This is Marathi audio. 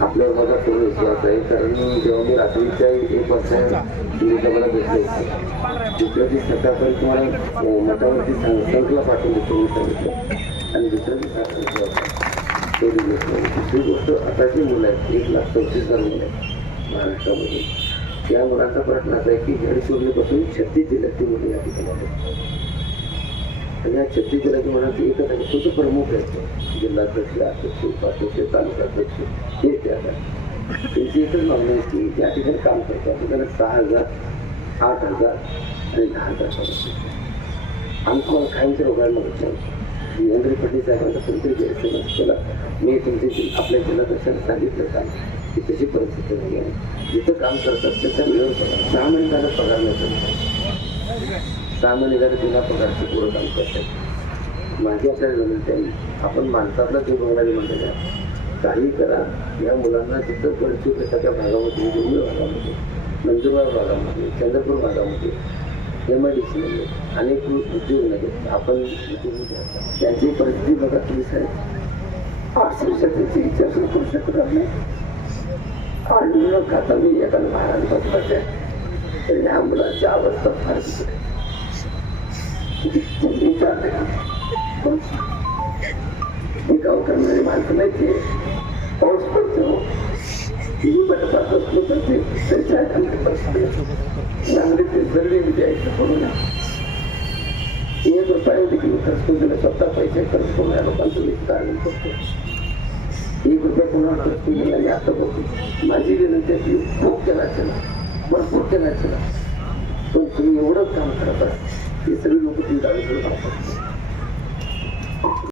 आपल्यावर माझा पूर्ण विश्वास आहे कारण जेव्हा मी रात्रीच्या एक वाजता मला भेटले दुसऱ्या दिवशी सकाळपर्यंत तुम्हाला अं, मठावरती सं- पाठवून देतो मी सांगितलं. आणि दुसऱ्या दिवशी तो दिवस दुसरी गोष्ट आता जी मुलं आहेत एक लाख चौतीस हजार मुलं आहेत महाराष्ट्रामध्ये. त्या मुलांचा प्रश्न असा आहे की गडचिरोलीपासून छत्तीस जिल्ह्यात ती या ठिकाणी आणि या छत्तीस जिल्ह्याच्या मुलांची एकच आहे तो प्रमुख आहे जिल्हाध्यक्ष अध्यक्ष उपाध्यक्ष तालुकाध्यक्ष हे ते त्यांची एकच मागणी आहे की त्या ठिकाणी काम करतात त्यांना सहा हजार आठ हजार आणि दहा हजार पगार. आम्ही तुम्हाला कायमच्या रोगांना विचारतो देवेंद्र फडणवीस साहेबांचा कोणतरी गैरसमज केला मी तुमचे आपल्या आपल्या जिल्हाध्यक्षांना सांगितलं का की तशी परिस्थिती नाही आहे. जिथं काम करतात त्याचा मिळून सहा महिन्याला पगार मिळतो सहा महिन्याला तिला बिना पगारचं पुरं काम करतात. माझी आपल्याला विनंती आहे आपण माणसातला जो बघायला म्हणलेले आहे. काही करा. या मुलांना तिथं गडचिरोली सगळ्या भागामध्ये डोंगर भागामध्ये नंदुरबार भागामध्ये चंद्रपूर भागामध्ये एम आय डी अनेक उद्योग नाही आपण त्यांची परिस्थिती बघा तुम्ही साहेब आठशे वर्षाची इच्छा सुरू करू शकत नाही. आणि न खाता मी एखादा महाराज बसवायचे तर या मुलाची अवस्था फार बिकट आहे. किती करणारी माणसं नाही ते पाऊस पडतो. किती बटपात असलो तर ते चांगले ते जरडी द्यायचं करू एक रुपया देखील खर्च करून दिला स्वतः पैसे खर्च करून या लोकांचं मी करतो एक रुपया कोणाला खर्च केलेला मी आता बघतो माझी विनंती अशी खूप केला चला भरपूर केला चला पण तुम्ही एवढंच काम करत आहात ते सगळे लोक तुम्ही दावे करत आहात